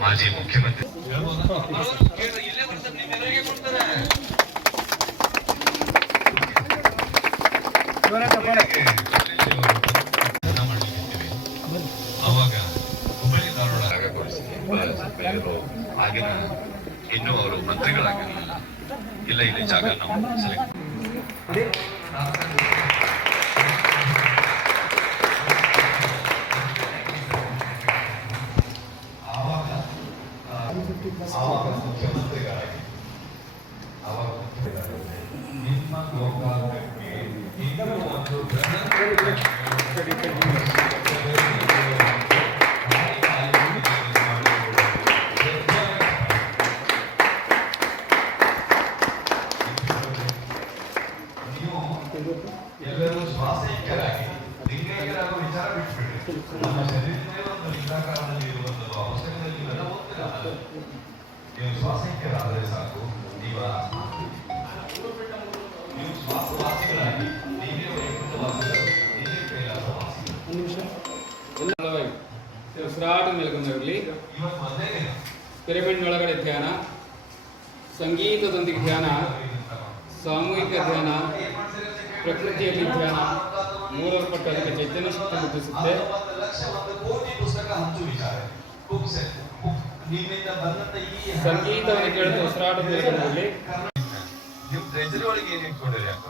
ಮಾಜಿ ಮುಖ್ಯಮಂತ್ರಿ. ಅವಾಗ ಹುಬ್ಬಳ್ಳಿ ಧಾರವಾಡ ಆಗಿನ ಇನ್ನೂ ಅವರು ಮಂತ್ರಿಗಳಾಗಿರಲಿಲ್ಲ. ಇಲ್ಲ ಇಲ್ಲಿ ಜಾಗ ನಾವು ಸೆಲೆಕ್ಟ್ ಧ್ಯಾನ ಸಂಗೀತದೊಂದಿಗೆ ಧ್ಯಾನ ಸಾಮೂಹಿಕ ಧ್ಯಾನ ಪ್ರಕೃತಿಯಲ್ಲಿ ಧ್ಯಾನ ಮೂರಲ್ಪಟ್ಟ ಅದಕ್ಕೆ ಚೈತನ್ಯ ಶಕ್ತಿ ಮುಟ್ಟಿಸುತ್ತೆ ಸಂಗೀತವನ್ನು ಕೇಳಿದ ಉಸಿರಾಟ ದೇಶದಲ್ಲಿ ನೀವು ಟ್ರೆಜರಿ ಒಳಗೆ ಏನ್ ಇಟ್ಕೊಂಡಿರಿ ಅಕ್ಕ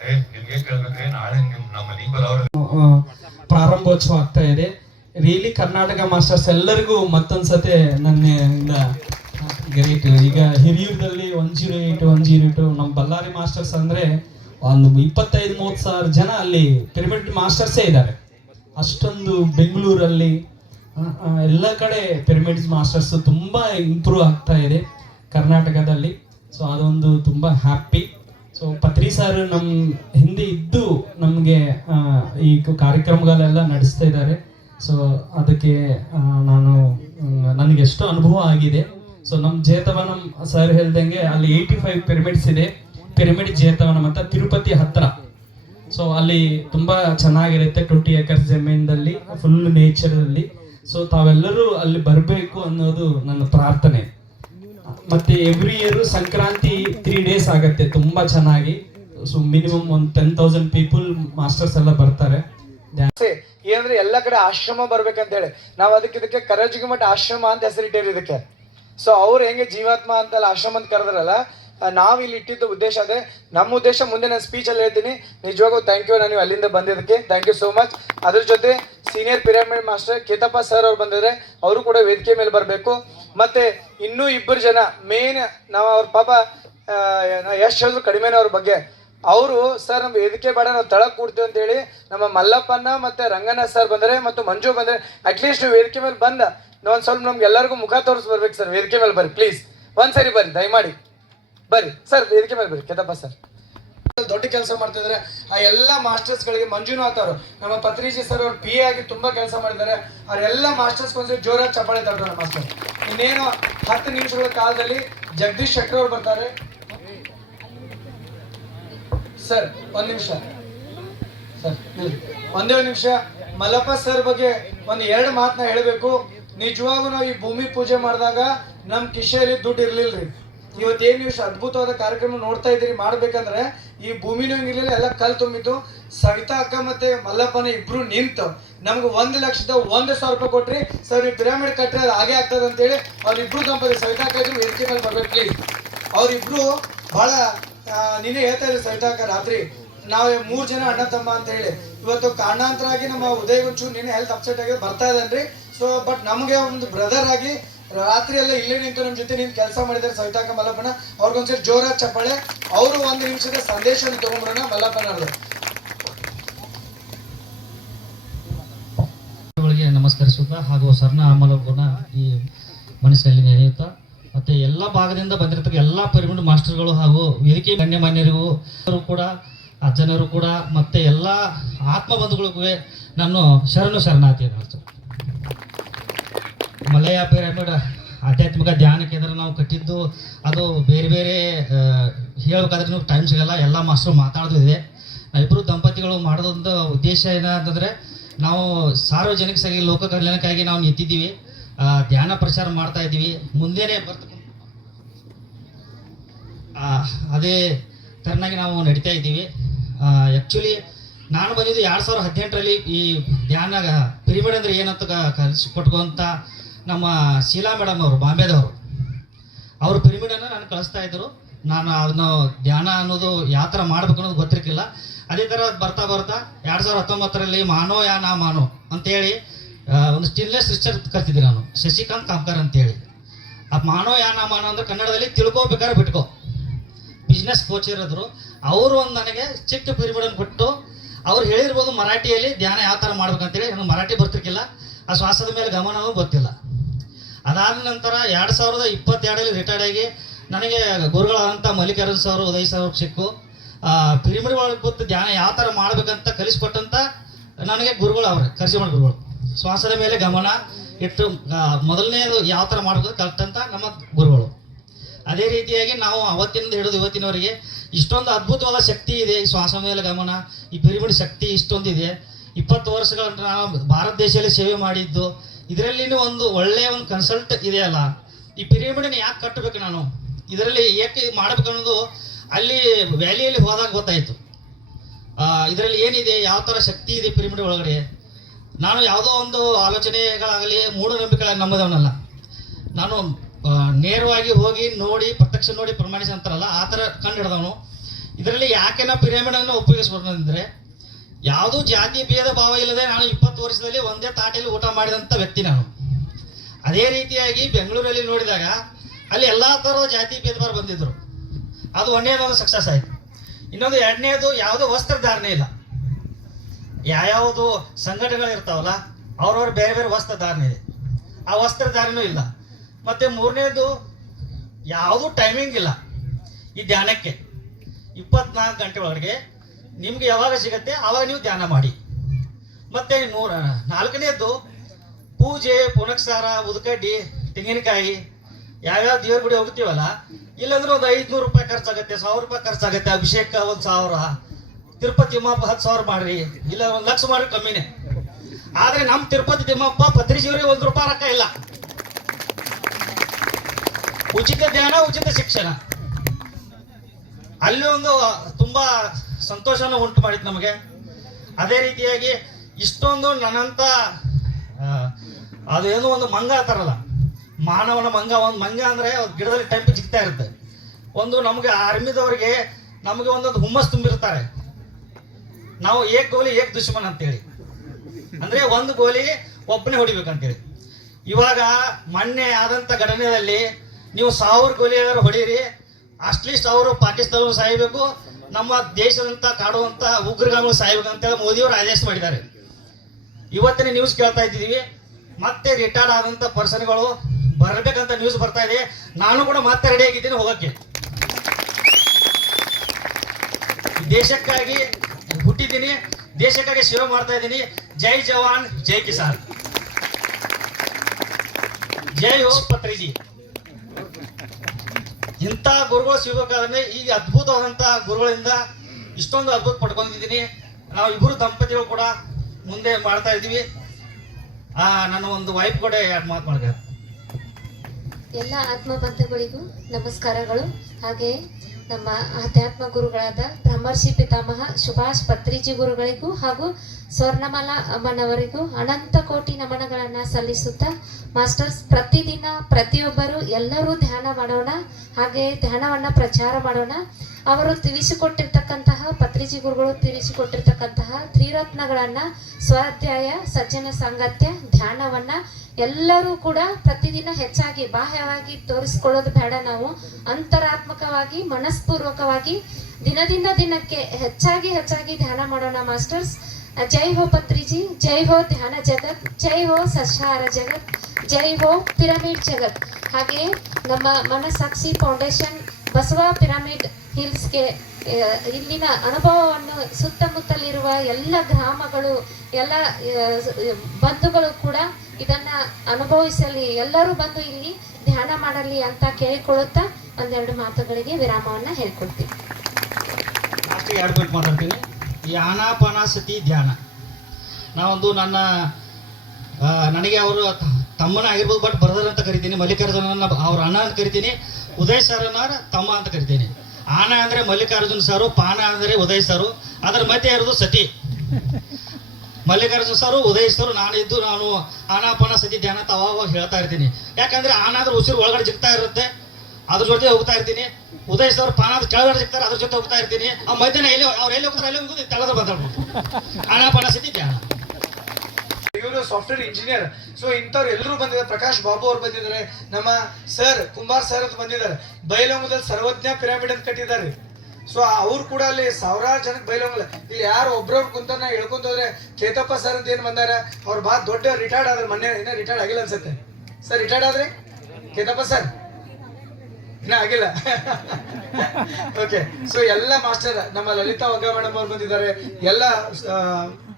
ಏ ನಿಮ್ಗೆ ಕೇಳ್ಬೇಕ್ರೆ? ನಾಳೆ ನಿಮ್ ನಮ್ಮ ಮನೆಗೆ ಬರೋರು ಆ, ಪ್ರಾರಂಭೋತ್ಸವ ಆಗ್ತಾ ಇದೆ. ರಿಯಲಿ ಕರ್ನಾಟಕ ಮಾಸ್ಟರ್ಸ್ ಎಲ್ಲರಿಗೂ ಮತ್ತೊಂದ್ಸತಿ ನನ್ನ ಗ್ರೇಟ್. ಈಗ ಹಿರಿಯೂರದಲ್ಲಿ one zero eight one zero eight ನಮ್ಮ ಬಳ್ಳಾರಿ ಮಾಸ್ಟರ್ಸ್ ಅಂದ್ರೆ ಒಂದು ಇಪ್ಪತ್ತೈದು, ಮೂವತ್ತು ಸಾವಿರ ಜನ ಅಲ್ಲಿ ಪಿರಮಿಡ್ ಮಾಸ್ಟರ್ಸೇ ಇದ್ದಾರೆ. ಅಷ್ಟೊಂದು ಬೆಂಗಳೂರಲ್ಲಿ ಎಲ್ಲ ಕಡೆ ಪಿರಮಿಡ್ಸ್ ಮಾಸ್ಟರ್ಸ್ ತುಂಬ ಇಂಪ್ರೂವ್ ಆಗ್ತಾ ಇದೆ ಕರ್ನಾಟಕದಲ್ಲಿ. ಸೊ ಅದೊಂದು ತುಂಬ ಹ್ಯಾಪಿ ಸೊ ಪತ್ರಿ ಸರ್ ನಮ್ಮ ಹಿಂದೆ ಇದ್ದು ನಮಗೆ ಈ ಕಾರ್ಯಕ್ರಮಗಳೆಲ್ಲ ನಡೆಸ್ತಾ ಇದ್ದಾರೆ. ಸೊ ಅದಕ್ಕೆ ನಾನು ನನಗೆ ಎಷ್ಟು ಅನುಭವ ಆಗಿದೆ. ಸೊ ನಮ್ಮ ಜೇತವನಂ ಸರ್ ಹೇಳ್ದಂಗೆ ಅಲ್ಲಿ ಏಯ್ಟಿ ಫೈವ್ ಪಿರಮಿಡ್ಸ್ ಇದೆ. ಪಿರಮಿಡ್ ಜೇತವನಂ ಅಂತ ತಿರುಪತಿ ಹತ್ತಿರ ಸೊ ಅಲ್ಲಿ ತುಂಬ ಚೆನ್ನಾಗಿರುತ್ತೆ ಟ್ವೆಂಟಿ ಏಕರ್ಸ್ ಜಮೀನಲ್ಲಿ ಫುಲ್ ನೇಚರಲ್ಲಿ ಸೊ ತಾವೆಲ್ಲರೂ ಅಲ್ಲಿ ಬರಬೇಕು ಅನ್ನೋದು ನನ್ನ ಪ್ರಾರ್ಥನೆ. ಮತ್ತೆ every year Sankranti three days ಆಗುತ್ತೆ, ತುಂಬ ಚೆನ್ನಾಗಿ. ಸೊ ಮಿನಿಮಮ್ ಒಂದು ಟೆನ್ ತೌಸಂಡ್ ಪೀಪಲ್ ಮಾಸ್ಟರ್ಸ್ ಎಲ್ಲ ಬರ್ತಾರೆ. ಏನಂದ್ರೆ ಎಲ್ಲ ಕಡೆ ಆಶ್ರಮ ಬರ್ಬೇಕಂತ ಹೇಳಿ. ನಾವು ಅದಕ್ಕೆ ಇದಕ್ಕೆ ಕರಜಿಗೆ ಮಠ ಆಶ್ರಮ ಅಂತ ಹೆಸರಿಟ್ಟಿರಿ ಇದಕ್ಕೆ. ಸೊ ಅವ್ರು ಹೆಂಗೆ ಜೀವಾತ್ಮ ಅಂತಲ್ಲ ಆಶ್ರಮ ಅಂತ ಕರೆದ್ರಲ್ಲ ನಾವು ಇಲ್ಲಿ ಇಟ್ಟಿದ್ದ ಉದ್ದೇಶ ಅದೇ. ನಮ್ಮ ಉದ್ದೇಶ ಮುಂದೆ ನಾನು ಸ್ಪೀಚ್ ಅಲ್ಲಿ ಹೇಳ್ತೀನಿ. ನಿಜವಾಗೂ ಥ್ಯಾಂಕ್ ಯು ನಾನು ಅಲ್ಲಿಂದ ಬಂದಿದ್ದಕ್ಕೆ. ಥ್ಯಾಂಕ್ ಯು ಸೋ ಮಚ್ ಅದ್ರ ಜೊತೆ senior pyramid master Ketappa sir ಅವ್ರು ಬಂದಿದ್ದಾರೆ. ಅವರು ಕೂಡ ವೇದಿಕೆ ಮೇಲೆ ಬರಬೇಕು. ಮತ್ತೆ ಇನ್ನೂ ಇಬ್ಬರು ಜನ ಮೇನ್ ನಾವು ಅವ್ರ ಪಾಪ ಎಷ್ಟು ಹೇಳಿದ್ರು ಕಡಿಮೆನೇ ಅವ್ರ ಬಗ್ಗೆ. ಅವರು, ಸರ್, ನಮ್ಗೆ ಇದಕ್ಕೆ ಬೇಡ, ನಾವು ತಳಕ್ ಕೂಡ್ತೀವಿ ಅಂತ ಹೇಳಿ ನಮ್ಮ ಮಲ್ಲಪ್ಪನ ಮತ್ತೆ ರಂಗನಾಥ್ ಸರ್ ಬಂದರೆ ಮತ್ತು ಮಂಜು ಬಂದರೆ ಅಟ್ಲೀಸ್ಟ್ ನೀವು ವೇದಿಕೆ ಮೇಲೆ ಬಂದ. ನಾವು ಒಂದು ಸ್ವಲ್ಪ ನಮ್ಗೆ ಎಲ್ಲರಿಗೂ ಮುಖ ತೋರಿಸಿ ಬರ್ಬೇಕು ಸರ್ ವೇದಿಕೆ ಮೇಲೆ ಬರ್ರಿ ಪ್ಲೀಸ್ ಒಂದ್ಸರಿ ಬರ್ರಿ, ದಯಮಾಡಿ. ಬರ್ರಿ ಸರ್ ವೇದಿಕೆ ಮೇಲೆ ಬರ್ರಿ ಕೆದಪ್ಪ ಸರ್ ದೊಡ್ಡ ಕೆಲಸ ಮಾಡ್ತಿದ್ದಾರೆ ಆ ಎಲ್ಲ ಮಾಸ್ಟರ್ಸ್ಗಳಿಗೆ ಮಂಜುನಾಥ್ ಅವರು, ನಮ್ಮ ಪತ್ರಿಜಿ ಸರ್ ಅವ್ರು ಪಿ ಆಗಿ ತುಂಬಾ ಕೆಲಸ ಮಾಡಿದ್ದಾರೆ. ಅವರೆಲ್ಲ ಮಾಸ್ಟರ್ಸ್ ಒಂದ್ಸರಿ ಜೋರಾಗಿ ಚಪ್ಪಾಳೆ ತಗೊಳ್ತಾರೆ ಮಾಸ್ಟರ್. ಇನ್ನೇನು ಹತ್ತು ನಿಮಿಷಗಳ ಕಾಲದಲ್ಲಿ ಜಗದೀಶ್ ಶೆಟ್ಟರ್ ಅವ್ರು ಬರ್ತಾರೆ. ಸರ್, ಒಂದ್ ನಿಮಿಷ. ಸರ್. ಒಂದೇ ನಿಮಿಷ. ಮಲ್ಲಪ್ಪ ಸರ್ ಬಗ್ಗೆ ಒಂದ್ ಎರಡು ಮಾತನ್ನ ಹೇಳಬೇಕು. ನಿಜವಾಗೂ ನಾವು ಈ ಭೂಮಿ ಪೂಜೆ ಮಾಡಿದಾಗ ನಮ್ ಕಿಶೆಯಲ್ಲಿ ದುಡ್ಡು ಇರ್ಲಿಲ್ರಿ. ಇವತ್ತೇನು ನೀವು ಅದ್ಭುತವಾದ ಕಾರ್ಯಕ್ರಮ ನೋಡ್ತಾ ಇದ್ದೀರಿ, ಮಾಡ್ಬೇಕಂದ್ರೆ ಈ ಭೂಮಿನೂ ಇರಲಿಲ್ಲ ಎಲ್ಲ ಕಲ್ ತುಂಬಿತ್ತು ಸವಿತಾ ಅಕ್ಕ ಮತ್ತೆ ಮಲ್ಲಪ್ಪನ ಇಬ್ರು ನಿಂತು ನಮ್ಗೆ ಒಂದ್ ಲಕ್ಷದ ಒಂದು ಸಾವಿರ ರೂಪಾಯಿ ಕೊಟ್ರಿ. ಸರ್, ನೀವು ಪಿರಾಮಿಡ್ ಕಟ್ಟರೆ ಅದು ಹಾಗೆ ಆಗ್ತದೆ ಅಂತೇಳಿ ಅವ್ರಿಬ್ರು ದಂಪತಿ ಸವಿತಾ ಅಕ್ಕ ಇದ್ರು ಮೇಲೆ ಬರ್ಬೇಕು ಪ್ಲೀಸ್ ಅವ್ರಿಬ್ರು ಬಹಳ ಆ, ನಿನ್ನೆ ಹೇಳ್ತಾ ಇದ್ರು ಸವಿತಾಕ ರಾತ್ರಿ. ನಾವು ಮೂರ್ ಜನ ಅಣ್ಣ ತಮ್ಮ ಅಂತ ಹೇಳಿ. ಇವತ್ತು ಕಾರಣಾಂತರಾಗಿ ನಮ್ಮ ಉದಯ ಗುಂಚು ನಿನ್ನೆ ಹೆಲ್ತ್ ಅಪ್ಸೆಟ್ ಆಗಿ ಬರ್ತಾ ಇದ್ದಾನ್ರಿ. ಸೊ ಬಟ್ ನಮಗೆ ಒಂದು ಬ್ರದರ್ ಆಗಿ ರಾತ್ರಿ ಎಲ್ಲ ಇಲ್ಲೇ ನಿಂತು ನಮ್ಮ ಜೊತೆ ನಿಂತು ಕೆಲಸ ಮಾಡಿದ್ದಾರೆ ಸವಿತಾಕ ಮಲ್ಲಪ್ಪನ ಅವ್ರಿಗೊಂದ್ಸರಿ ಜೋರಾ ಚಪ್ಪಾಳೆ. ಅವರು ಒಂದು ನಿಮಿಷದ ಸಂದೇಶವನ್ನು ತಗೊಂಡ್ರಣ ಗಳಿಗೆ ನಮಸ್ಕರಿಸುತ್ತಾ ಹಾಗೂ ಸರ್ನ ಅಮಲಗುಣ ಈ ಮನಸ್ಸಲ್ಲಿ ನಡೆಯುತ್ತಾ ಮತ್ತೆ ಎಲ್ಲ ಭಾಗದಿಂದ ಬಂದಿರತಕ್ಕ ಎಲ್ಲ ಮಾಸ್ಟರ್ ಮಾಸ್ಟರ್ಗಳು ಹಾಗೂ ವೇದಿಕೆ ಗಣ್ಯಮಾನ್ಯರಿಗೂ ಕೂಡ, ಅಜ್ಜನರು ಕೂಡ, ಮತ್ತೆ ಎಲ್ಲ ಆತ್ಮ ಬಂಧುಗಳಿಗೂ ನಾನು ಶರಣು ಶರಣಾರ್ಥಿ ಅರ್ಥ ಮಲಯ ಪಿರಮಿಡ್ ಆಧ್ಯಾತ್ಮಿಕ ಧ್ಯಾನ ಕೇಂದ್ರ ನಾವು ಕಟ್ಟಿದ್ದು, ಅದು ಬೇರೆ ಬೇರೆ ಹೇಳಬೇಕಾದ್ರೆ ನೀವು ಟೈಮ್ ಸಿಗಲ್ಲ, ಎಲ್ಲ ಮಾಸ್ಟರ್ ಮಾತಾಡೋದು ಇಬ್ಬರು ದಂಪತಿಗಳು ಮಾಡೋದೊಂದು ಉದ್ದೇಶ ಏನಂತಂದರೆ, ನಾವು ಸಾರ್ವಜನಿಕ ಸಗಿ ಲೋಕ ಕಲ್ಯಾಣಕ್ಕಾಗಿ ನಾವು ನಿಂತಿದ್ದೀವಿ. ಧ್ಯಾನ ಪ್ರಚಾರ ಮಾಡ್ತಾ ಇದ್ದೀವಿ. ಮುಂದೆನೇ ಆ, ಅದೇ ಥರನಾಗಿ ನಾವು ನಡೀತಾ ಇದ್ದೀವಿ. ಆ್ಯಕ್ಚುಲಿ ನಾನು ಬಂದಿದ್ದು ಎರಡು ಸಾವಿರದ ಹದಿನೆಂಟರಲ್ಲಿ ಈ ಧ್ಯಾನ ಪಿರಿಮಿಡ್ ಅಂದರೆ ಏನಂತ ಕಲಿಸ್ಕೊಟ್ಕೊಂತ ನಮ್ಮ ಶೀಲಾ ಮೇಡಮ್ ಅವರು ಬಾಂಬೆದವರು. ಅವರು ಪಿರಿಮಿಡನ್ನು ನಾನು ಕಳಿಸ್ತಾ ಇದ್ದರು. ನಾನು ಅದನ್ನು ಧ್ಯಾನ ಅನ್ನೋದು ಯಾವ ಥರ ಮಾಡ್ಬೇಕು ಅನ್ನೋದು ಗೊತ್ತಿರಲಿಲ್ಲ ಅದೇ ಥರ ಬರ್ತಾ ಬರ್ತಾ ಎರಡು ಸಾವಿರದ ಹತ್ತೊಂಬತ್ತರಲ್ಲಿ ಮಾನೋ ಯಾನ ಮಾನೋ ಅಂತೇಳಿ ಒಂದು ಸ್ಟಿಲ್ನೆಸ್ ಸಿಸ್ಟರ್ ಕರ್ತಿದ್ದೆ ನಾನು. ಶಶಿಕಾಂತ್ ಕಾಮ್ಕರ್ ಅಂತೇಳಿ. ಆ, ಮಾನೋ ಯಾನ ಮಾನೋ ಅಂದ್ರೆ ಕನ್ನಡದಲ್ಲಿ ತಿಳ್ಕೋಬೇಕಾದ್ರೆ ಬಿಟ್ಕೋ. ಬಿಸ್ನೆಸ್ ಕೋಚ್ ಇರೋದ್ರು. ಅವರು ಒಂದು ನನಗೆ ಚಿಕ್ಕ ಪಿರಿಮಿಡನ್ನು ಕೊಟ್ಟು ಅವ್ರು ಹೇಳಿರ್ಬೋದು ಮರಾಠಿಯಲ್ಲಿ ಧ್ಯಾನ ಯಾವ ಥರ ಮಾಡ್ಬೇಕಂತೇಳಿ ನನಗೆ ಮರಾಠಿ ಬರ್ತಿರ್ಕಿಲ್ಲ. ಆ ಶ್ವಾಸದ ಮೇಲೆ ಗಮನವೂ ಗೊತ್ತಿಲ್ಲ. ಅದಾದ ನಂತರ ಎರಡು ಸಾವಿರದ ಇಪ್ಪತ್ತೆರಡರಲ್ಲಿ ರಿಟೈರ್ಡ್ ಆಗಿ ನನಗೆ ಗುರುಗಳಾದಂಥ ಮಲ್ಲಿಕಾರ್ಜುನ್ ಸರ್, ಉದಯ್ ಸರ್ ಸಿಕ್ಕು. ಪಿರಿಮಿಡ್ ಒಳಗೆ ಕೂತು ಧ್ಯಾನ ಯಾವ ಥರ ಮಾಡ್ಬೇಕಂತ ಕಲಿಸ್ಕೊಟ್ಟಂತ ನನಗೆ ಗುರುಗಳು ಅವ್ರೆ ಮಾಡಿ ಗುರುಗಳು. ಶ್ವಾಸದ ಮೇಲೆ ಗಮನ ಇಟ್ಟು ಮೊದಲನೇದು ಯಾವ ಥರ ಕರೆಕ್ಟ್ ಅಂತ ನಮ್ಮ ಗುರುಗಳು. ಅದೇ ರೀತಿಯಾಗಿ ನಾವು ಅವತ್ತಿನಿಂದ ಹಿಡಿದು ಇವತ್ತಿನವರಿಗೆ ಇಷ್ಟೊಂದು ಅದ್ಭುತವಾದ ಶಕ್ತಿ ಇದೆ, ಈ ಶ್ವಾಸ ಮೇಲೆ ಗಮನ, ಈ ಪಿರಿಮಿಡ್ ಶಕ್ತಿ ಇಷ್ಟೊಂದಿದೆ. ಇಪ್ಪತ್ತು ವರ್ಷಗಳ ನಾವು ಭಾರತ ದೇಶದಲ್ಲಿ ಸೇವೆ ಮಾಡಿದ್ದು, ಇದರಲ್ಲಿನೂ ಒಂದು ಒಳ್ಳೆಯ ಒಂದು ಕನ್ಸಲ್ಟ್ ಇದೆಯಲ್ಲ ಈ ಪಿರಿಮಿಡನ್ನ ಯಾಕೆ ಕಟ್ಟಬೇಕು ನಾನು? ಇದರಲ್ಲಿ ಏಕೆ ಮಾಡಬೇಕು ಅನ್ನೋದು ಅಲ್ಲಿ ವ್ಯಾಲಿಯಲ್ಲಿ ಹೋದಾಗ ಗೊತ್ತಾಯಿತು. ಇದರಲ್ಲಿ ಏನಿದೆ, ಯಾವ ಥರ ಶಕ್ತಿ ಇದೆ ಪಿರಿಮಿಡ್ ಒಳಗಡೆ? ನಾನು ಯಾವುದೋ ಒಂದು ಆಲೋಚನೆಗಳಾಗಲಿ ಮೂಢನಂಬಿಕೆಗಳ ನಂಬದವನಲ್ಲ. ನಾನು ನೇರವಾಗಿ ಹೋಗಿ ನೋಡಿ, ಪ್ರತ್ಯಕ್ಷ ನೋಡಿ ಪ್ರಮಾಣಿಸಿ ಅಂತಾರಲ್ಲ, ಆ ಥರ ಕಂಡು ಇದರಲ್ಲಿ ಯಾಕೆ ನಾವು ಪಿರಮಿಡನ್ನು ಉಪಯೋಗಿಸ್ಬಿಟ್ಟಂದ್ರೆ ಯಾವುದೂ ಜಾತಿ ಭೇದ ಭಾವ ಇಲ್ಲದೆ ನಾನು ಇಪ್ಪತ್ತು ವರ್ಷದಲ್ಲಿ ಒಂದೇ ತಾಟೆಯಲ್ಲಿ ಊಟ ಮಾಡಿದಂಥ ವ್ಯಕ್ತಿ ನಾನು. ಅದೇ ರೀತಿಯಾಗಿ ಬೆಂಗಳೂರಲ್ಲಿ ನೋಡಿದಾಗ, ಅಲ್ಲಿ ಎಲ್ಲ ಥರದ ಜಾತಿ ಭೇದ ಭಾವ ಬಂದಿದ್ದರು ಅದು ಒಂದನೇದೊಂದು ಸಕ್ಸಸ್ ಆಯಿತು. ಇನ್ನೊಂದು ಎರಡನೇದು ಯಾವುದೋ ವಸ್ತ್ರಧಾರಣೆ ಇಲ್ಲ. ಯಾವ್ಯಾವುದು ಸಂಘಟನೆಗಳು ಇರ್ತಾವಲ್ಲ ಅವ್ರವ್ರ ಬೇರೆ ಬೇರೆ ವಸ್ತ್ರ ಧಾರಣೆ ಇದೆ. ಆ ವಸ್ತ್ರ ವಸ್ತ್ರಧಾರಣೆನೂ ಇಲ್ಲ. ಮತ್ತು ಮೂರನೇದು, ಯಾವುದೂ ಟೈಮಿಂಗ್ ಇಲ್ಲ ಈ ಧ್ಯಾನಕ್ಕೆ. ಇಪ್ಪತ್ನಾಲ್ಕು ಗಂಟೆ ಒಳಗೆ ನಿಮ್ಗೆ ಯಾವಾಗ ಸಿಗತ್ತೆ ಆವಾಗ ನೀವು ಧ್ಯಾನ ಮಾಡಿ. ಮತ್ತು ಮೂರ ನಾಲ್ಕನೇದು, ಪೂಜೆ ಪುನಕ್ಸಾರ ಉದಕಡ್ಡಿ ತೆಂಗಿನಕಾಯಿ, ಯಾವ್ಯಾವ ದೇವ್ರ ಗುಡಿ ಹೋಗ್ತೀವಲ್ಲ, ಇಲ್ಲಾಂದ್ರೆ ಒಂದು ಐದುನೂರು ರೂಪಾಯಿ ಖರ್ಚಾಗತ್ತೆ, ಸಾವಿರ ರೂಪಾಯಿ ಖರ್ಚಾಗತ್ತೆ, ಅಭಿಷೇಕ ಒಂದು ಸಾವಿರ. ತಿರುಪತಿ ತಿಮ್ಮಪ್ಪ ಹತ್ತು ಸಾವಿರ ಮಾಡ್ರಿ ಇಲ್ಲ, ಒಂದು ಲಕ್ಷ ಮಾಡ್ರಿ ಕಮ್ಮಿನೇ. ಆದ್ರೆ ನಮ್ಮ ತಿರುಪತಿ ತಿಮ್ಮಪ್ಪ ಪತ್ರಿಜಿಯವ್ರಿಗೆ ಒಂದು ರೂಪಾಯಿ ರೊಕ್ಕ ಇಲ್ಲ. ಉಚಿತ ಧ್ಯಾನ ಉಚಿತ ಶಿಕ್ಷಣ. ಅಲ್ಲಿ ಒಂದು ತುಂಬಾ ಸಂತೋಷನ ಉಂಟು ಮಾಡಿತ್ತು ನಮಗೆ. ಅದೇ ರೀತಿಯಾಗಿ ಇಷ್ಟೊಂದು ನನ್ನಂತ ಅದು ಅದೇನೋ ಒಂದು ಮಂಗ ಅಂತಾರಲ್ಲ. ಮಾನವನ ಮಂಗ, ಒಂದು ಮಂಗ ಅಂದ್ರೆ ಗಿಡದಲ್ಲಿ ಟೈಪ್ ಸಿಗ್ತಾ ಇರುತ್ತೆ. ಒಂದು ನಮಗೆ ಆರ್ಮಿದವರಿಗೆ ನಮಗೆ ಒಂದೊಂದು ಹುಮ್ಮಸ್ ತುಂಬಿರ್ತಾರೆ ನಾವು ಏಕ್ ಗೋಲಿ, ಏಕ್ ದುಶ್ಮನ್ ಅಂತೇಳಿ. ಅಂದ್ರೆ ಒಂದು ಗೋಲಿ ಒಬ್ಬನೇ ಹೊಡಿಬೇಕಂತೇಳಿ. ಇವಾಗ ಮೊನ್ನೆ ಆದಂತ ಘಟನೆಯಲ್ಲಿ ನೀವು ಸಾವಿರ ಗೋಲಿಯಾರು ಹೊಡೀರಿ ಅಟ್ಲೀಸ್ಟ್ ಅವರು ಪಾಕಿಸ್ತಾನ ಸಾಯಬೇಕು, ನಮ್ಮ ದೇಶದಂತ ಕಾಡುವಂತ ಉಗ್ರಗಾಮಿಗಳು ಸಾಯಬೇಕು ಅಂತೇಳಿ ಮೋದಿಯವರು ಆದೇಶ ಮಾಡಿದ್ದಾರೆ. ಇವತ್ತಿನ ನ್ಯೂಸ್ ಕೇಳ್ತಾ ಇದ್ದೀವಿ. ಮತ್ತೆ ರಿಟೈರ್ಡ್ ಆದಂತ ಪರ್ಸನ್ಗಳು ಬರಬೇಕಂತ ನ್ಯೂಸ್ ಬರ್ತಾ ಇದೆ. ನಾನು ಕೂಡ ಮತ್ತೆ ರೆಡಿ ಆಗಿದ್ದೀನಿ ಹೋಗಕ್ಕೆ. ದೇಶಕ್ಕಾಗಿ ಹುಟ್ಟಿದ್ದೀನಿ ದೇಶಕ್ಕಾಗಿ ಸೇವೆ ಮಾಡ್ತಾ ಇದ್ದೀನಿ. ಜೈ ಜವಾನ್ ಜೈ ಕಿಸಾನ್. ಜೈ ಹೋ ಪತ್ರಿಜಿ. ಇಂಥ ಗುರುಗಳು ಸಿಗಬೇಕಾದ್ರೆ ಈಗ ಅದ್ಭುತವಾದಂಥ ಗುರುಗಳಿಂದ ಇಷ್ಟೊಂದು ಅದ್ಭುತ ಪಡ್ಕೊಂಡಿದ್ದೀನಿ. ನಾವು ಇಬ್ಬರು ದಂಪತಿಗಳು ಕೂಡ ಮುಂದೆ ಮಾಡ್ತಾ ಇದ್ದೀವಿ. ಆ, ನನ್ನ ಒಂದು ವೈಫ್ ಕೂಡ ಎರಡು ಮಾತು ಮಾಡ್ಬೇಕು ಎಲ್ಲ ಆತ್ಮಬಂಧುಗಳಿಗೂ ನಮಸ್ಕಾರಗಳು. ಹಾಗೆ ನಮ್ಮ ಆಧ್ಯಾತ್ಮ ಗುರುಗಳಾದ ಬ್ರಹ್ಮರ್ಷಿ ಪಿತಾಮಹ, ಸುಭಾಷ್ ಪತ್ರಿಜಿ ಗುರುಗಳಿಗೂ ಹಾಗೂ ಸ್ವರ್ಣಮಾಲಾ ಅಮ್ಮನವರಿಗೂ ಅನಂತ ಕೋಟಿ ನಮನಗಳನ್ನು ಸಲ್ಲಿಸುತ್ತಾ ಮಾಸ್ಟರ್ಸ್ ಪ್ರತಿದಿನ ಪ್ರತಿಯೊಬ್ಬರು ಎಲ್ಲರೂ ಧ್ಯಾನ ಮಾಡೋಣ ಹಾಗೆ ಧ್ಯಾನವನ್ನು ಪ್ರಚಾರ ಮಾಡೋಣ. ಅವರು ತಿಳಿಸಿಕೊಟ್ಟಿರ್ತಕ್ಕಂತಹ ಪತ್ರಿಜಿ ಗುರುಗಳು ತಿಳಿಸಿಕೊಟ್ಟಿರ್ತಕ್ಕಂತಹ ತ್ರಿರತ್ನಗಳನ್ನ ಸ್ವಾಧ್ಯಾಯ, ಸಜ್ಜನ ಸಾಂಗತ್ಯ, ಧ್ಯಾನವನ್ನ ಎಲ್ಲರೂ ಕೂಡ ಪ್ರತಿದಿನ ಹೆಚ್ಚಾಗಿ ಬಾಹ್ಯವಾಗಿ ತೋರಿಸ್ಕೊಳ್ಳೋದು ಬೇಡ ನಾವು. ಅಂತರಾತ್ಮಕವಾಗಿ, ಮನಸ್ಪೂರ್ವಕವಾಗಿ ದಿನದಿಂದ ದಿನಕ್ಕೆ ಹೆಚ್ಚಾಗಿ ಹೆಚ್ಚಾಗಿ ಧ್ಯಾನ ಮಾಡೋಣ ಮಾಸ್ಟರ್ಸ್. ಜೈ ಹೋ ಪತ್ರಿಜಿ, ಜೈ ಹೋ ಧ್ಯಾನ ಜಗತ್, ಜೈ ಹೋ ಸಸ್ಯಾಹಾರ ಜಗತ್, ಜೈ ಹೋ ಪಿರಮಿಡ್ ಜಗತ್. ಹಾಗೆಯೇ ನಮ್ಮ ಮನಸಾಕ್ಷಿ ಫೌಂಡೇಶನ್ ಬಸವ ಪಿರಮಿಡ್ ಹಿಲ್ಸ್ಗೆ ಇಲ್ಲಿನ ಅನುಭವವನ್ನು ಸುತ್ತಮುತ್ತಲಿರುವ ಎಲ್ಲ ಗ್ರಾಮಗಳು, ಎಲ್ಲ ಬಂಧುಗಳು ಕೂಡ ಇದನ್ನ ಅನುಭವಿಸಲಿ. ಎಲ್ಲರೂ ಬಂದು ಇಲ್ಲಿ ಧ್ಯಾನ ಮಾಡಲಿ ಅಂತ ಕೇಳಿಕೊಳ್ಳುತ್ತಾ ಒಂದೆರಡು ಮಾತುಗಳಿಗೆ ವಿರಾಮವನ್ನ ಹೇಳ್ಕೊಡ್ತೀವಿ ಎರಡು ಮಿನಿಟ್ ಮಾತಾಡ್ತೀನಿ ಈ ಆನಾಪಾನಾಸತಿ ಧ್ಯಾನ. ನಾವೊಂದು ನನ್ನ ನನಗೆ ಅವರು ತಮ್ಮನ ಆಗಿರ್ಬೋದು, ಬಟ್ ಬ್ರದರ್ ಅಂತ ಕರಿತೀನಿ ಮಲ್ಲಿಕಾರ್ಜುನ ಅವ್ರ ಅಣ್ಣ ಅಂತ ಕರಿತೀನಿ, ಉದಯ್ ಸರ್ನ ತಮ್ಮ ಅಂತ ಕರಿತೀನಿ. ಆನ ಅಂದರೆ ಮಲ್ಲಿಕಾರ್ಜುನ್ ಸಾರು, ಪಾನ ಅಂದರೆ ಉದಯ್ ಸಾರು. ಅದರ ಮಧ್ಯೆ ಇರೋದು ಸತಿ. ಮಲ್ಲಿಕಾರ್ಜುನ್ ಸಾರು, ಉದಯ್ ಸರು, ನಾನು ಇದ್ದು ನಾನು ಆನಾಪಾನ ಸತಿ ಧ್ಯಾನ ಅವಾಗ ಹೇಳ್ತಾ ಇರ್ತೀನಿ. ಯಾಕಂದ್ರೆ ಆನಾದ್ರೆ ಉಸಿರು ಒಳಗಡೆ ಜಿಗ್ತಾ ಇರುತ್ತೆ, ಅದ್ರ ಜೊತೆ ಹೋಗ್ತಾ ಇರ್ತೀನಿ. ಉದಯ್ ಸರ್ ಪಾನ ಅದು ಕೆಳಗಡೆ ಸಿಗ್ತಾರೆ ಅದ್ರ ಜೊತೆ ಹೋಗ್ತಾ ಇರ್ತೀನಿ. ಆ ಮಧ್ಯಾಹ್ನ ಎಲ್ಲಿ ಅವ್ರು ಎಲ್ಲಿ ಹೋಗ್ತಾರೆ ಎಲ್ಲಿ ಹೋಗುದು ತೆಳದ್ರೆ ಮಾತಾಡ್ಬೇಕು ಆನಾಪಾನ ಸತಿ ಧ್ಯಾನ. ಇವರು ಸಾಫ್ಟ್ವೇರ್ ಇಂಜಿನಿಯರ್ ಸೊ ಇಂಥವ್ರು ಎಲ್ಲರೂ ಬಂದಿದ್ದಾರೆ. ಪ್ರಕಾಶ್ ಬಾಬು ಅವ್ರು ಬಂದಿದ್ದಾರೆ. ನಮ್ಮ ಸರ್ ಕುಮಾರ್ ಸರ್ ಅಂತ ಬಂದಿದ್ದಾರೆ. ಬೈಲಂಗದಲ್ಲಿ ಸರ್ವಜ್ಞ ಪಿರಾಮಿಡ್ ಅಂತ ಕಟ್ಟಿದ್ದಾರೆ. ಸೊ ಅವ್ರು ಕೂಡ ಅಲ್ಲಿ ಸಾವಿರಾರು ಜನಕ್ಕೆ ಬೈಲಂಗಲ ಇಲ್ಲಿ ಯಾರು ಒಬ್ರವ್ರು ಕುಂತ ಹೇಳ್ಕೊಂತ ಹೋದ್ರೆ ಕೇತಪ್ಪ ಸರ್ ಅಂತ ಏನ್ ಬಂದಾರ? ಅವ್ರು ಬಾ ದೊಡ್ಡ ರಿಟೈರ್ಡ್ ಆದ್ರೆ ಮೊನ್ನೆ ಇನ್ನ ರಿಟೈರ್ಡ್ ಆಗಿಲ್ಲ ಅನ್ಸುತ್ತೆ. ಸರ್ ರಿಟೈರ್ಡ್ ಆದ್ರೆ? ಚೇತಪ್ಪ ಸರ್ ಇನ್ನ ಆಗಿಲ್ಲ. ಓಕೆ ಸೊ ಎಲ್ಲ ಮಾಸ್ಟರ್, ನಮ್ಮ ಲಲಿತಾ ಒಗ್ಗ ಮೇಡಮ್ ಅವ್ರು ಬಂದಿದ್ದಾರೆ. ಎಲ್ಲ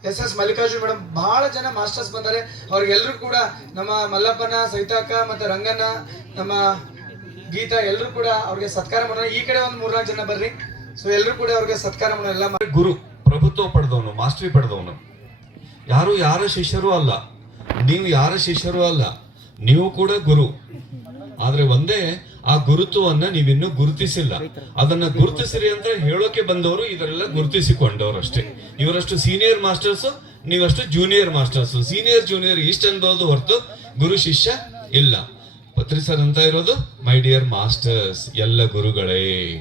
ಎಸ್ ಎಸ್ ಮಲ್ಲಿಕಾರ್ಜುನ್ ಮೇಡಮ್ ಬಹಳ ಜನ ಮಾಸ್ಟರ್ಸ್ ಬಂದಾರೆ. ಅವ್ರಿಗೆಲ್ಲರೂ ಕೂಡ ನಮ್ಮ ಮಲ್ಲಪ್ಪನ, ಸೈತಾಕ ಮತ್ತೆ ರಂಗಣ್ಣ, ನಮ್ಮ ಗೀತಾ ಎಲ್ಲರೂ ಕೂಡ ಅವ್ರಿಗೆ ಸತ್ಕಾರ ಮಾಡೋಣ. ಈ ಕಡೆ ಒಂದು ಮೂರ್ನಾಲ್ಕು ಜನ ಬರ್ರಿ. ಸೊ ಎಲ್ಲರೂ ಕೂಡ ಅವ್ರಿಗೆ ಸತ್ಕಾರ ಮಾಡೋಣ. ಎಲ್ಲ ಗುರು, ಪ್ರಭುತ್ವ ಪಡೆದವನು, ಮಾಸ್ಟ್ರಿ ಪಡೆದವನು. ಯಾರು ಯಾರ ಶಿಷ್ಯರು ಅಲ್ಲ. ನೀವು ಯಾರ ಶಿಷ್ಯರು ಅಲ್ಲ. ನೀವು ಕೂಡ ಗುರು. ಆದರೆ ಒಂದೇ ಆ ಗುರುತುವನ್ನ ನೀವಿನ್ನು ಗುರುತಿಸಿಲ್ಲ. ಅದನ್ನ ಗುರುತಿಸಿರಿ ಅಂತ ಹೇಳೋಕೆ ಬಂದವರು ಇದರೆಲ್ಲ ಗುರುತಿಸಿಕೊಂಡವರು ಅಷ್ಟೇ. ಇವರಷ್ಟು ಸೀನಿಯರ್ ಮಾಸ್ಟರ್ಸ್ ನೀವಷ್ಟು ಜೂನಿಯರ್ ಮಾಸ್ಟರ್ಸ್. ಸೀನಿಯರ್ ಜೂನಿಯರ್ ಇಷ್ಟ ಅನ್ಬೋದು ಹೊರತು ಗುರು ಶಿಷ್ಯ ಇಲ್ಲ. ಪತ್ರಿ ಸರ್ ಅಂತ ಇರೋದು ಮೈ ಡಿಯರ್ ಮಾಸ್ಟರ್ಸ್ ಎಲ್ಲ ಗುರುಗಳೇ.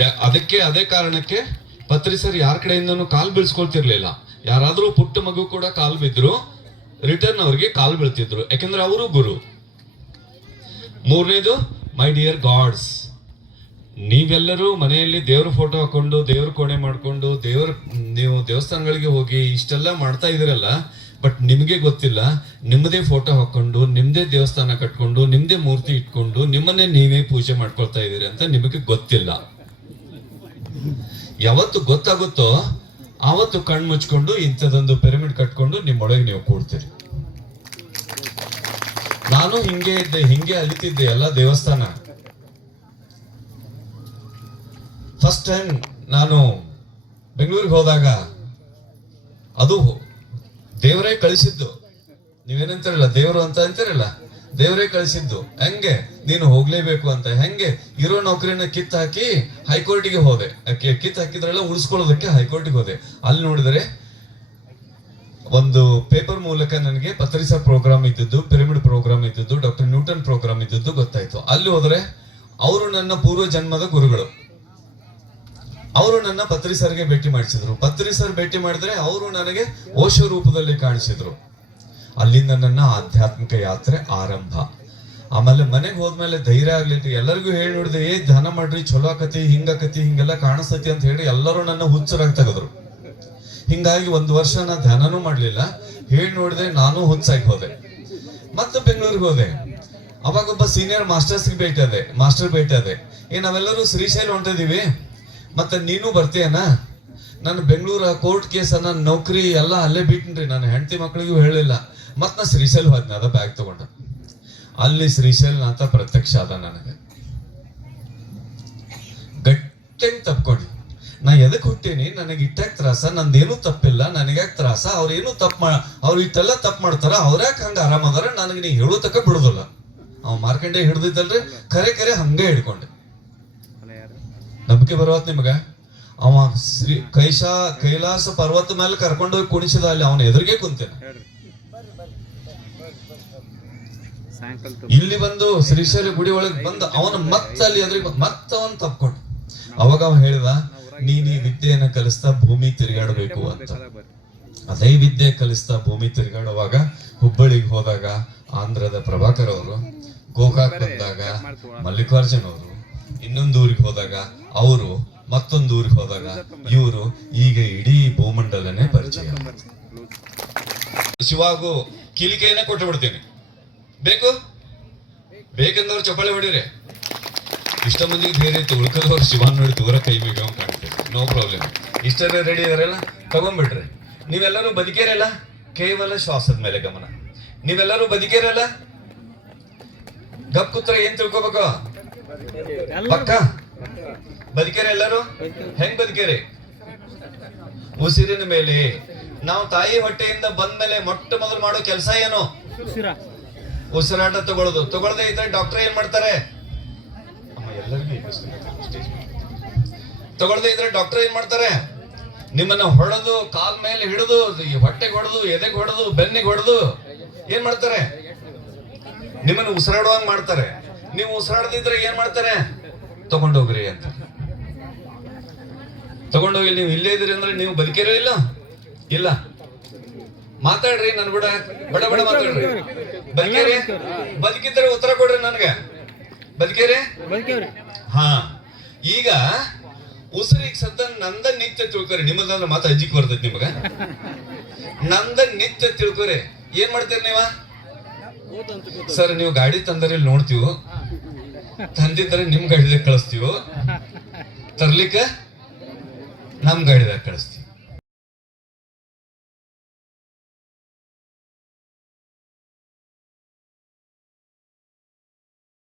ಯಾ- ಅದಕ್ಕೆ ಅದೇ ಕಾರಣಕ್ಕೆ ಪತ್ರಿ ಸರ್ ಯಾರ ಕಡೆಯಿಂದನೂ ಕಾಲ್ ಬೀಳ್ಸ್ಕೊಳ್ತಿರ್ಲಿಲ್ಲ. ಯಾರಾದ್ರೂ ಪುಟ್ಟ ಮಗು ಕೂಡ ಕಾಲ್ ಬಿದ್ರು ರಿಟರ್ನ್ ಅವರಿಗೆ ಕಾಲು ಬೀಳ್ತಿದ್ರು. ಯಾಕೆಂದ್ರೆ ಅವರು ಗುರು. ಮೂರನೇದು ಮೈ ಡಿಯರ್ ಗಾಡ್ಸ್ ನೀವೆಲ್ಲರೂ ಮನೆಯಲ್ಲಿ ದೇವ್ರ ಫೋಟೋ ಹಾಕೊಂಡು, ದೇವ್ರ ಕೋಣೆ ಮಾಡಿಕೊಂಡು, ದೇವ್ರ, ನೀವು ದೇವಸ್ಥಾನಗಳಿಗೆ ಹೋಗಿ ಇಷ್ಟೆಲ್ಲ ಮಾಡ್ತಾ ಇದ್ದೀರಲ್ಲ ಬಟ್ ನಿಮಗೆ ಗೊತ್ತಿಲ್ಲ, ನಿಮ್ಮದೇ ಫೋಟೋ ಹಾಕೊಂಡು ನಿಮ್ಮದೇ ದೇವಸ್ಥಾನ ಕಟ್ಕೊಂಡು ನಿಮ್ಮದೇ ಮೂರ್ತಿ ಇಟ್ಕೊಂಡು, ನಿಮ್ಮನ್ನೇ ನೀವೇ ಪೂಜೆ ಮಾಡ್ಕೊಳ್ತಾ ಇದ್ದೀರಿ ಅಂತ ನಿಮಗೆ ಗೊತ್ತಿಲ್ಲ. ಯಾವತ್ತು ಗೊತ್ತಾಗುತ್ತೋ ಆವತ್ತು ಕಣ್ಣು ಮುಚ್ಕೊಂಡು ಇಂಥದೊಂದು ಪಿರಮಿಡ್ ಕಟ್ಕೊಂಡು ನಿಮ್ಮೊಳಗೆ ನೀವು ಕೂಡ್ತೀರಿ. ನಾನು ಹಿಂಗೆ ಇದ್ದೆ, ಹಿಂಗೆ ಅಲಿತಿದ್ದೆ ಎಲ್ಲ ದೇವಸ್ಥಾನ. ಫಸ್ಟ್ ಟೈಮ್ ನಾನು ಬೆಂಗಳೂರಿಗೆ ಹೋದಾಗ ಅದು ದೇವರೇ ಕಳಿಸಿದ್ದು. ನೀವೇನಂತಾರಲ್ಲ, ದೇವರು ಅಂತ ಅಂತಾರಲ್ಲ? ದೇವರೇ ಕಳಿಸಿದ್ದು. ಹೆಂಗೆ? ನೀನು ಹೋಗ್ಲೇಬೇಕು ಅಂತ. ಹೆಂಗೆ? ಇರೋ ನೌಕರಿನ ಕಿತ್ ಹಾಕಿ ಹೈಕೋರ್ಟಿಗೆ ಹೋದೆ. ಕಿತ್ ಹಾಕಿದ್ರೆಲ್ಲ ಉಳಿಸ್ಕೊಳ್ಳೋದಕ್ಕೆ ಹೈಕೋರ್ಟಿಗೆ ಹೋದೆ. ಅಲ್ಲಿ ನೋಡಿದರೆ ಒಂದು ಪೇಪರ್ ಮೂಲಕ ನನಗೆ ಪತ್ರಿಸಾ ಪ್ರೋಗ್ರಾಮ್ ಇದ್ದಿದ್ದು, ಪಿರಮಿಡ್ ಪ್ರೋಗ್ರಾಮ್ ಇದ್ದಿದ್ದು, ಡಾಕ್ಟರ್ ನ್ಯೂಟನ್ ಪ್ರೋಗ್ರಾಮ್ ಇದ್ದಿದ್ದು ಗೊತ್ತಾಯ್ತು. ಅಲ್ಲಿ ಹೋದ್ರೆ ಅವರು ನನ್ನ ಪೂರ್ವ ಜನ್ಮದ ಗುರುಗಳು. ಅವರು ನನ್ನ ಪತ್ರಿಸರ್ಗೆ ಭೇಟಿ ಮಾಡಿಸಿದ್ರು. ಪತ್ರಿಸರ್ ಭೇಟಿ ಮಾಡಿದ್ರೆ ಅವರು ನನಗೆ ಓಶೋ ರೂಪದಲ್ಲಿ ಕಾಣಿಸಿದ್ರು. ಅಲ್ಲಿಂದ ನನ್ನ ಆಧ್ಯಾತ್ಮಿಕ ಯಾತ್ರೆ ಆರಂಭ. ಆಮೇಲೆ ಮನೆಗೆ ಹೋದ್ಮೇಲೆ ಧೈರ್ಯ ಆಗ್ಲಿತ್ತು ಎಲ್ಲರಿಗೂ ಹೇಳಿ ನೋಡಿದೆ, ಏ, ಧ್ಯಾನ ಮಾಡ್ರಿ ಚಲೋ ಆಕತಿ, ಹಿಂಗಾಕತಿ, ಹಿಂಗೆಲ್ಲ ಕಾಣಿಸ್ತತಿ ಅಂತ ಹೇಳಿ ಎಲ್ಲರೂ ನನ್ನ ಹುಚ್ಚರಾಗಿ ತೆಗೆದ್ರು. ಹಿಂಗಾಗಿ ಒಂದು ವರ್ಷ ನಾ ಧ್ಯಾನನೂ ಮಾಡಲಿಲ್ಲ. ಹೇಳಿ ನೋಡಿದೆ, ನಾನು ಹುಚ್ಚಾಗಿ ಹೋದೆ. ಮತ್ತೆ ಬೆಂಗಳೂರಿಗೆ ಹೋದೆ. ಅವಾಗ ಒಬ್ಬ ಸೀನಿಯರ್ ಮಾಸ್ಟರ್ಸ್ಗೆ ಭೇಟಿ ಅದೆ ಮಾಸ್ಟರ್ ಭೇಟಿ ಅದೆ ಏ, ನಾವೆಲ್ಲರೂ ಶ್ರೀಶೈಲ ಹೊಂಟಿದೀವಿ. ಮತ್ತೆ ನೀನು ಬರ್ತೀಯನ? ನನ್ನ ಬೆಂಗಳೂರು ಕೋರ್ಟ್ ಕೇಸ್ ನನ್ನ ನೌಕರಿ ಎಲ್ಲ ಅಲ್ಲೇ ಬಿಟ್ನ್ರಿ. ನನ್ನ ಹೆಂಡತಿ ಮಕ್ಕಳಿಗೂ ಹೇಳಿಲ್ಲ. ಮತ್ ನಾ ಶ್ರೀಶೈಲ್ ಹೋದ್ನ ಅದ ಬ್ಯಾಗ್ ತಗೊಂಡ. ಅಲ್ಲಿ ಶ್ರೀಶೈಲ್ ಅಂತ ಪ್ರತ್ಯಕ್ಷ ಅದ ನನಗೆ. ಗಟ್ಟಿಗೆ ತಪ್ಕೊಂಡಿ. ನಾ ಎದಕ್ ಹುಟ್ಟೀನಿ? ನನಗೆ ಇಟ್ಟಾಗ ತ್ರಾಸ? ನಂದೇನು ತಪ್ಪಿಲ್ಲ. ನನಗ್ಯಾಕೆ ತ್ರಾಸ? ಅವ್ರೇನು ತಪ್ಪು ಮಾ ಅವ್ರು ಇಟ್ಟೆಲ್ಲ ತಪ್ಪು ಮಾಡ್ತಾರ. ಅವ್ರ್ಯಾಕೆ ಹಂಗ ಆರಾಮದಾರ ನನಗೆ ನೀ ಹೇಳೋ ತಕ್ಕ ಬಿಡುದಿಲ್ಲ. ಅವ್ ಮಾರ್ಕಂಡೆ ಹಿಡ್ದಿದ್ದಲ್ರಿ? ಕರೆ ಕರೆ ಹಂಗೆ ಹಿಡ್ಕೊಂಡೆ. ನಂಬಿಕೆ ಬರುವತ್ ನಿಮಗೆ? ಅವ ಶ್ರೀ ಕೈಶಾ ಕೈಲಾಸ ಪರ್ವತ ಮೇಲೆ ಕರ್ಕೊಂಡೋಗಿ ಕುಣಿಸಿದ ಅಲ್ಲಿ ಅವನ ಎದುರಿಗೆ ಕುಂತೇನೆ. ಇಲ್ಲಿ ಬಂದು ಶ್ರೀಶೈಲ ಗುಡಿ ಒಳಗೆ ಬಂದು ಅವನ ಮತ್ತಲ್ಲಿ ಅಲ್ಲಿ ಎದುರಿಗೆ ಮತ್ತ ಅವನ್ ತಪ್ಕೊಂಡ. ಅವಾಗ ಅವ ಹೇಳಿದ ನೀನ್ ಈ ವಿದ್ಯೆಯನ್ನ ಕಲಿಸ್ತಾ ಭೂಮಿ ತಿರುಗಾಡಬೇಕು ಅಂತ. ಅದೇ ವಿದ್ಯೆ ಕಲಿಸ್ತಾ ಭೂಮಿ ತಿರುಗಾಡುವಾಗ ಹುಬ್ಬಳ್ಳಿಗೆ ಹೋದಾಗ ಆಂಧ್ರದ ಪ್ರಭಾಕರ್ ಅವರು ಗೋಕಾಕ್ ಬಂದಾಗ ಮಲ್ಲಿಕಾರ್ಜುನ್ ಅವರು ಇನ್ನೊಂದು ಊರಿಗೆ ಹೋದಾಗ ಅವರು ಮತ್ತೊಂದು ಊರಿಗೆ ಹೋದಾಗ ಇವರು ಈಗ ಇಡೀ ಭೂಮಂಡಲನೇ ಪರಿಚಯ. ಶಿವಾಗು ಕಿಲಿಕೆಯನ್ನ ಕೊಟ್ಟು ಬಿಡ್ತೀನಿ ಬೇಕು? ಬೇಕಂದವ್ರು ಚಪ್ಪಾಳೆ ಹೊಡಿರಿ ಇಷ್ಟ ಮಂದಿಗೆ ಬೇರೆ ಇತ್ತು, ಉಳ್ಕದವ್ರು ಶಿವಾನ್ ನೋಡಿ ದೂರ ಕೈ ಬೇಕು ಕಾಣ್ತೇವೆ ನೋ ಪ್ರಾಬ್ಲಮ್ ಇಷ್ಟರೇ ರೆಡಿ ಇದಾರಲ್ಲ? ತಗೊಂಡ್ಬಿಡ್ರಿ ನೀವೆಲ್ಲರೂ ಬದುಕೇರಲ್ಲ? ಕೇವಲ ಶ್ವಾಸದ ಮೇಲೆ ಗಮನ. ನೀವೆಲ್ಲರೂ ಬದುಕೇರಲ್ಲ? ಗಪ್ ಕೂತ್ರ ಏನ್ ತಿಳ್ಕೊಬೇಕು? ಪಕ್ಕ? ಬದುಕೇರೆ ಎಲ್ಲರೂ? ಹೆಂಗ್ ಬದುಕೇರಿ? ಉಸಿರಿನ ಮೇಲೆ. ನಾವು ತಾಯಿ ಹೊಟ್ಟೆಯಿಂದ ಬಂದ್ಮೇಲೆ ಮೊಟ್ಟ ಮೊದಲು ಮಾಡೋ ಕೆಲಸ ಏನು? ಉಸಿರಾಟ ತಗೊಳ್ಳೋದು. ತಗೊಳ್ಳದೆ ಇದ್ರೆ ಡಾಕ್ಟರ್ ಏನ್ ಮಾಡ್ತಾರೆ? ಅಮ್ಮ. ತಗೊಳ್ಳದೆ ಇದ್ರೆ ಡಾಕ್ಟರ್ ಏನ್ ಮಾಡ್ತಾರೆ? ನಿಮ್ಮನ್ನ ಹೊಡೆದು, ಕಾಲ್ ಮೇಲೆ ಹಿಡಿದು ಹೊಟ್ಟೆಗೆ ಹೊಡೆದು, ಎದೆಗೆ ಹೊಡೆದು, ಬೆನ್ನಿಗೆ ಹೊಡೆದು ಏನ್ ಮಾಡ್ತಾರೆ? ನಿಮ್ಮನ್ನ ಉಸಿರಾಡುವಂಗ್ ಮಾಡ್ತಾರೆ. ನೀವು ಉಸಿರಾಡದಿದ್ರೆ ಏನ್ ಮಾಡ್ತಾರೆ? ತಗೊಂಡೋಗ್ರಿ ಅಂತ. ತಗೊಂಡೋಗಿ ನೀವು ಇಲ್ಲೇ ಇದ್ರಿ ಅಂದ್ರೆ ನೀವು ಬದುಕಿರೋ ಇಲ್ಲ? ಇಲ್ಲ. ಮಾತಾಡ್ರಿ ನನ್ ಬಿಡ ಬಡ ಬಡ ಮಾತಾಡ್ರಿ. ಬದುಕೇರಿ? ಬದುಕಿದ್ರೆ ಉತ್ತರ ಕೊಡ್ರಿ ನನ್ಗೆ. ಬದುಕೇರಿ? ಹಾ. ಈಗ ಉಸಿರಿಗೆ ಸದ್ದ ನಂದ ನಿತ್ಯ ತಿಳ್ಕೊರಿ ನಿಮ್ಮದಂದ್ರೆ ಮಾತು ಅಜ್ಜಿಗೆ ಬರ್ತೈತಿ ನಿಮಗ. ನಂದ ನಿತ್ಯ ತಿಳ್ಕೊರಿ. ಏನ್ ಮಾಡ್ತೀರಿ ನೀವ? ಸರ್ ನೀವು ಗಾಡಿ ತಂದರೆ ಇಲ್ಲಿ ನೋಡ್ತೀವಿ. ತಂದಿದ್ರೆ ನಿಮ್ ಗಾಡಿದಾಗ ಕಳಿಸ್ತೀವಿ. ತರ್ಲಿಕ್ಕ ನಮ್ ಗಾಡಿದಾಗ ಕಳಿಸ್ತೀವಿ.